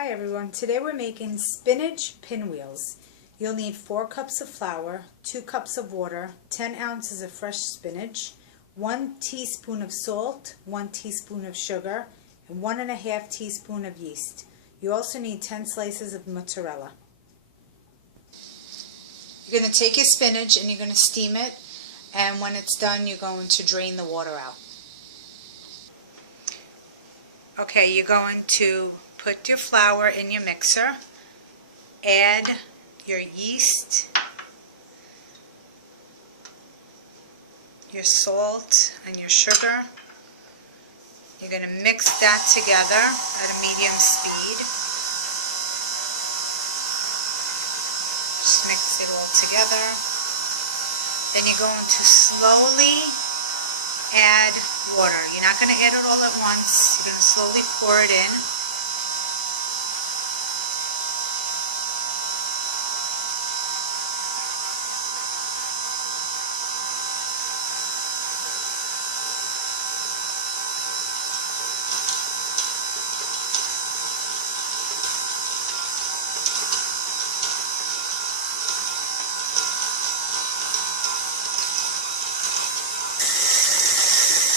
Hi everyone, today we're making spinach pinwheels. You'll need 4 cups of flour, 2 cups of water, 10 ounces of fresh spinach, 1 teaspoon of salt, 1 teaspoon of sugar, and 1½ teaspoon of yeast. You also need 10 slices of mozzarella. You're going to take your spinach and you're going to steam it, and when it's done you're going to drain the water out. Okay, you're going to put your flour in your mixer, add your yeast, your salt, and your sugar. You're going to mix that together at a medium speed. Just mix it all together. Then you're going to slowly add water. You're not going to add it all at once. You're going to slowly pour it in.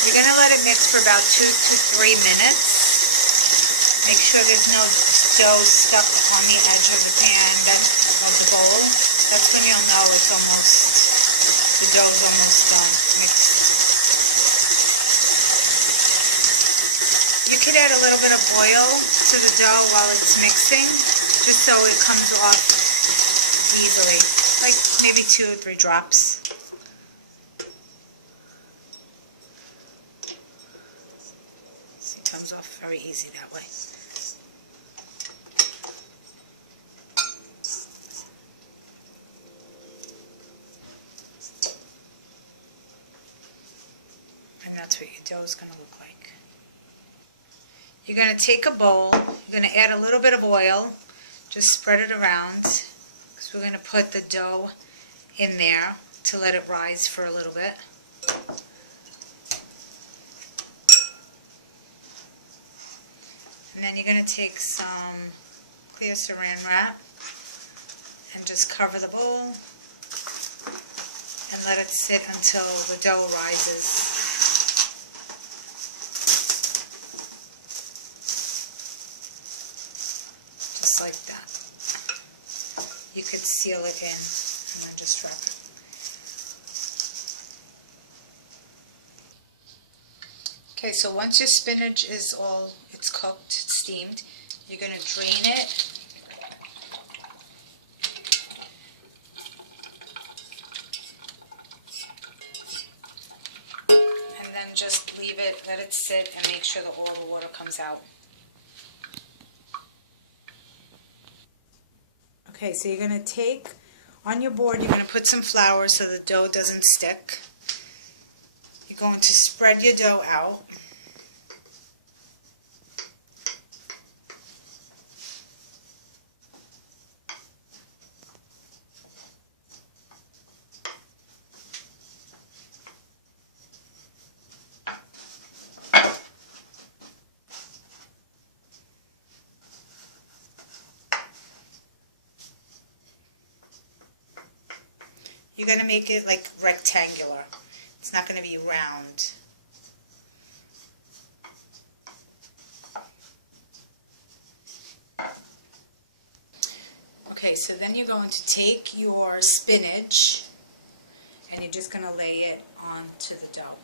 You're going to let it mix for about 2 to 3 minutes. Make sure there's no dough stuck on the edge of the pan, of the bowl. That's when you'll know it's the dough's almost done mixed. You could add a little bit of oil to the dough while it's mixing, just so it comes off easily, like maybe 2 or 3 drops. Comes off very easy that way. And that's what your dough is going to look like. You're going to take a bowl, you're going to add a little bit of oil, just spread it around, because we're going to put the dough in there to let it rise for a little bit. And then you're going to take some clear saran wrap and just cover the bowl and let it sit until the dough rises. Just like that. You could seal it in and then just wrap it. Okay, so once your spinach is it's cooked, it's steamed, you're going to drain it. And then just leave it, let it sit, and make sure that all the water comes out. Okay, so you're going to take, on your board, you're going to put some flour so the dough doesn't stick. You're going to spread your dough out. You're going to make it like rectangular. It's not going to be round. Okay, so then you're going to take your spinach and you're just going to lay it onto the dough.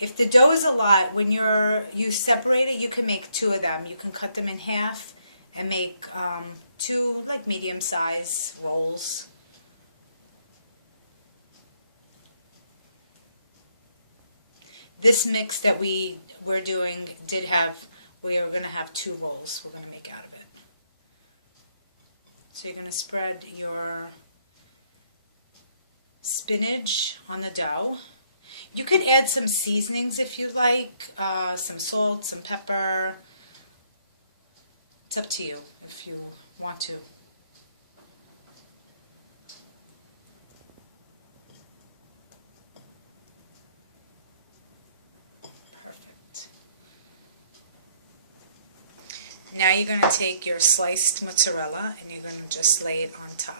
If the dough is a lot, when you separate it, you can make 2 of them. You can cut them in half and make 2 like medium-sized rolls. This mix that we're doing we are going to have 2 rolls we're going to make out of it. So you're going to spread your spinach on the dough. You can add some seasonings if you like, some salt, some pepper. It's up to you if you want to. Now you're going to take your sliced mozzarella and you're going to just lay it on top.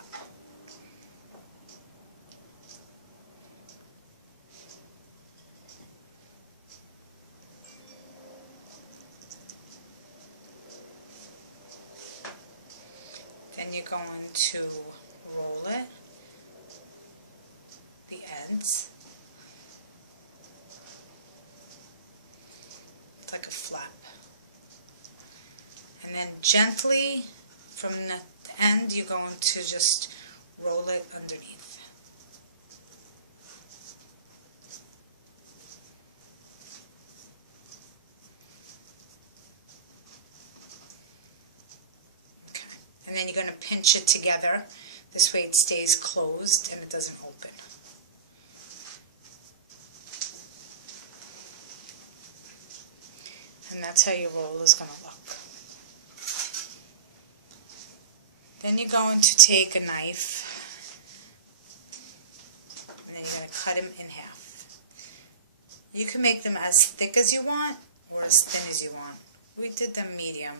Then you're going to roll it, the ends, like a flap. And then gently from the end you're going to just roll it underneath. Okay. And then you're going to pinch it together. This way it stays closed and it doesn't open. And that's how your roll is going to look. Then you're going to take a knife and then you're going to cut them in half. You can make them as thick as you want or as thin as you want. We did them medium.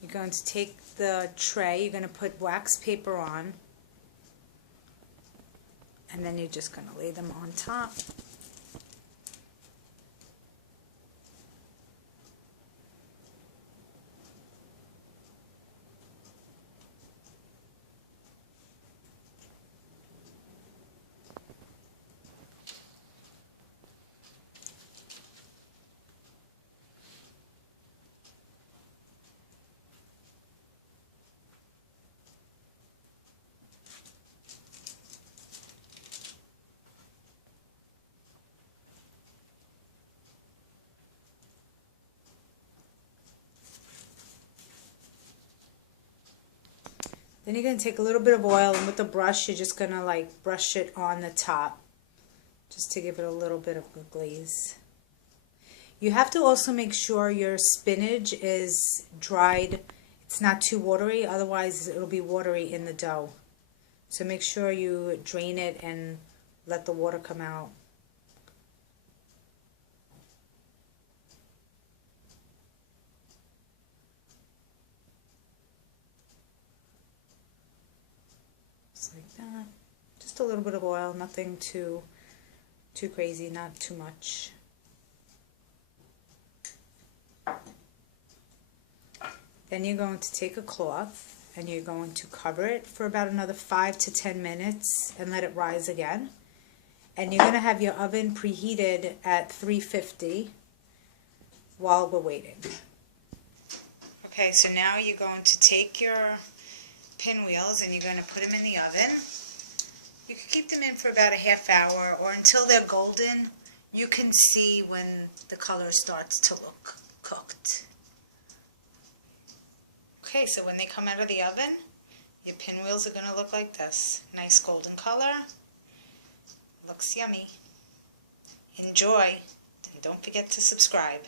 You're going to take the tray, you're going to put wax paper on, and then you're just going to lay them on top. Then you're going to take a little bit of oil, and with the brush you're just going to like brush it on the top just to give it a little bit of a glaze. You have to also make sure your spinach is dried. It's not too watery, otherwise it'll be watery in the dough. So make sure you drain it and let the water come out. Like that. Just a little bit of oil, nothing too crazy, not too much. Then you're going to take a cloth and you're going to cover it for about another 5 to 10 minutes and let it rise again. And you're going to have your oven preheated at 350 while we're waiting. Okay, so now you're going to take your pinwheels and you're going to put them in the oven. You can keep them in for about a half hour or until they're golden. You can see when the color starts to look cooked. Okay, so when they come out of the oven, your pinwheels are going to look like this. Nice golden color. Looks yummy. Enjoy, and don't forget to subscribe.